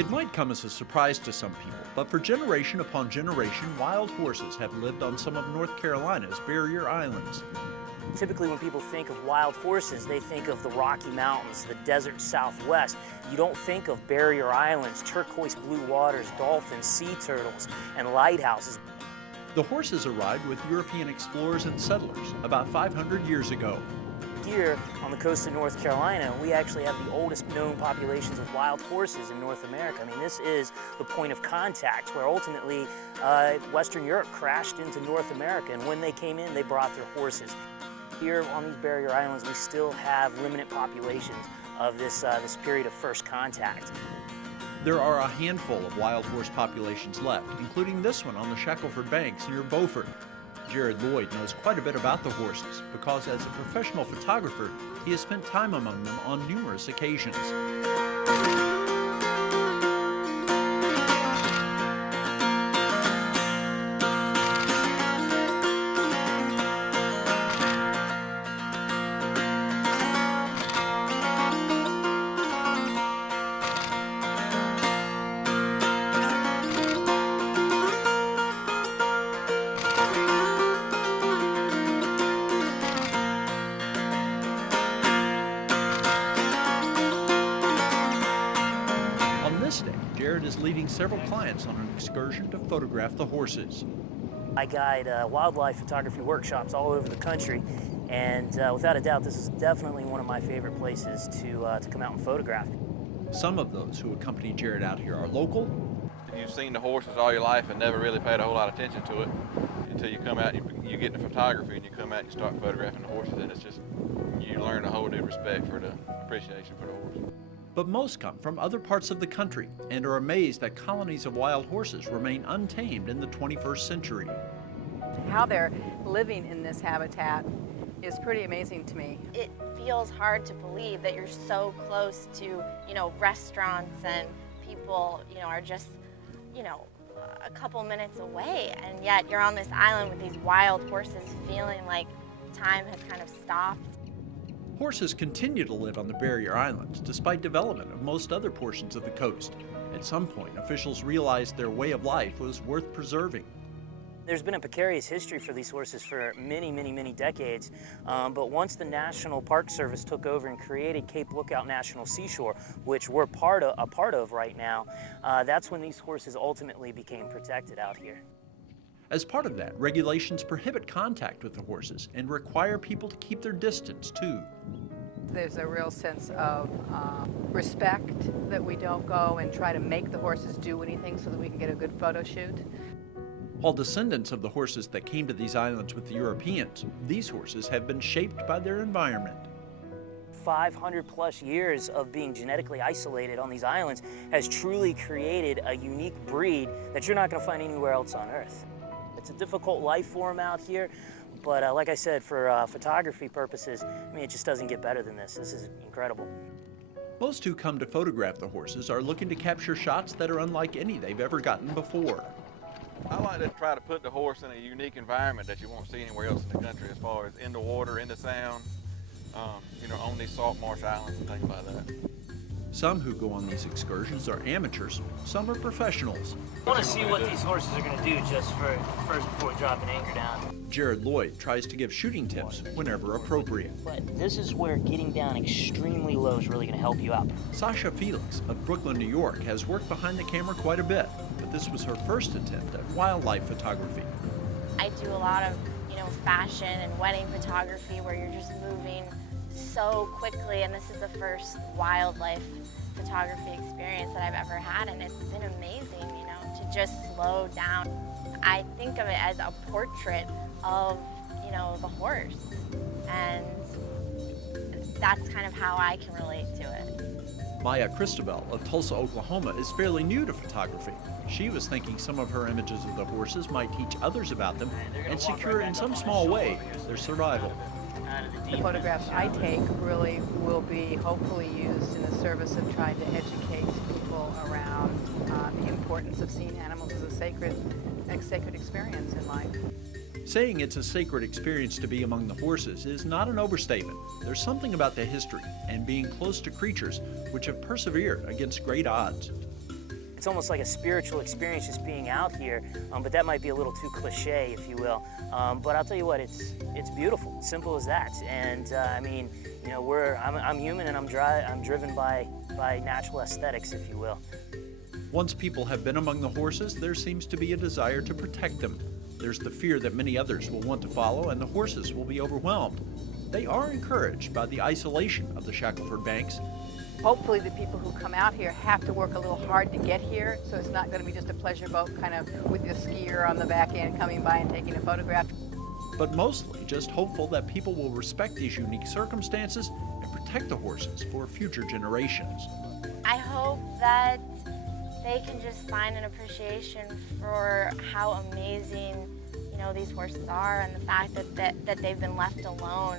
It might come as a surprise to some people, but for generation upon generation, wild horses have lived on some of North Carolina's barrier islands. Typically when people think of wild horses, they think of the Rocky Mountains, the desert Southwest. You don't think of barrier islands, turquoise blue waters, dolphins, sea turtles, and lighthouses. The horses arrived with European explorers and settlers about 500 years ago. Here on the coast of North Carolina, we actually have the oldest known populations of wild horses in North America. I mean, this is the point of contact where ultimately Western Europe crashed into North America, and when they came in, they brought their horses. Here on these barrier islands, we still have remnant populations of this period of first contact. There are a handful of wild horse populations left, including this one on the Shackleford banks near Beaufort. Jared Lloyd knows quite a bit about the horses because as a professional photographer, he has spent time among them on numerous occasions. Jared is leading several clients on an excursion to photograph the horses. I guide wildlife photography workshops all over the country, and without a doubt, this is definitely one of my favorite places to come out and photograph. Some of those who accompany Jared out here are local. You've seen the horses all your life and never really paid a whole lot of attention to it until you come out and you get into photography and you come out and you start photographing the horses, and it's just, you learn a whole new respect for the appreciation for the horse. But most come from other parts of the country and are amazed that colonies of wild horses remain untamed in the 21st century. How they're living in this habitat is pretty amazing to me. It feels hard to believe that you're so close to, restaurants and people, are just, a couple minutes away, and yet you're on this island with these wild horses feeling like time has kind of stopped. Horses continue to live on the barrier islands despite development of most other portions of the coast. At some point, officials realized their way of life was worth preserving. There's been a precarious history for these horses for many, many, many decades, but once the National Park Service took over and created Cape Lookout National Seashore, which we're a part of right now, that's when these horses ultimately became protected out here. As part of that, regulations prohibit contact with the horses and require people to keep their distance too. There's a real sense of respect that we don't go and try to make the horses do anything so that we can get a good photo shoot. While descendants of the horses that came to these islands with the Europeans, these horses have been shaped by their environment. 500 plus years of being genetically isolated on these islands has truly created a unique breed that you're not going to find anywhere else on Earth. It's a difficult life form out here, but like I said, for photography purposes, it just doesn't get better than this. This is incredible. Most who come to photograph the horses are looking to capture shots that are unlike any they've ever gotten before. I like to try to put the horse in a unique environment that you won't see anywhere else in the country, as far as in the water, in the sound, on these salt marsh islands and things like that. Some who go on these excursions are amateurs, some are professionals. I want to see what these horses are going to do just first before we drop an anchor down. Jared Lloyd tries to give shooting tips whenever appropriate. But this is where getting down extremely low is really going to help you out. Sasha Felix of Brooklyn, New York has worked behind the camera quite a bit, but this was her first attempt at wildlife photography. I do a lot of, fashion and wedding photography where you're just moving so quickly, and this is the first wildlife photography experience that I've ever had, and it's been amazing, to just slow down. I think of it as a portrait of, the horse, and that's kind of how I can relate to it. Maya Christabel of Tulsa, Oklahoma is fairly new to photography. She was thinking some of her images of the horses might teach others about them and secure in some small way their survival. The photographs I take really will be hopefully used in the service of trying to educate people around the importance of seeing animals as a sacred experience in life. Saying it's a sacred experience to be among the horses is not an overstatement. There's something about the history and being close to creatures which have persevered against great odds. it's almost like a spiritual experience just being out here, but that might be a little too cliche, if you will. But I'll tell you what, it's beautiful, simple as that. And I mean, you know, I'm human and I'm driven by natural aesthetics, if you will. Once people have been among the horses, there seems to be a desire to protect them. There's the fear that many others will want to follow and the horses will be overwhelmed. They are encouraged by the isolation of the Shackleford banks. Hopefully the people who come out here have to work a little hard to get here, so it's not going to be just a pleasure boat kind of with the skier on the back end coming by and taking a photograph. But mostly just hopeful that people will respect these unique circumstances and protect the horses for future generations. I hope that they can just find an appreciation for how amazing, you know, these horses are, and the fact that they've been left alone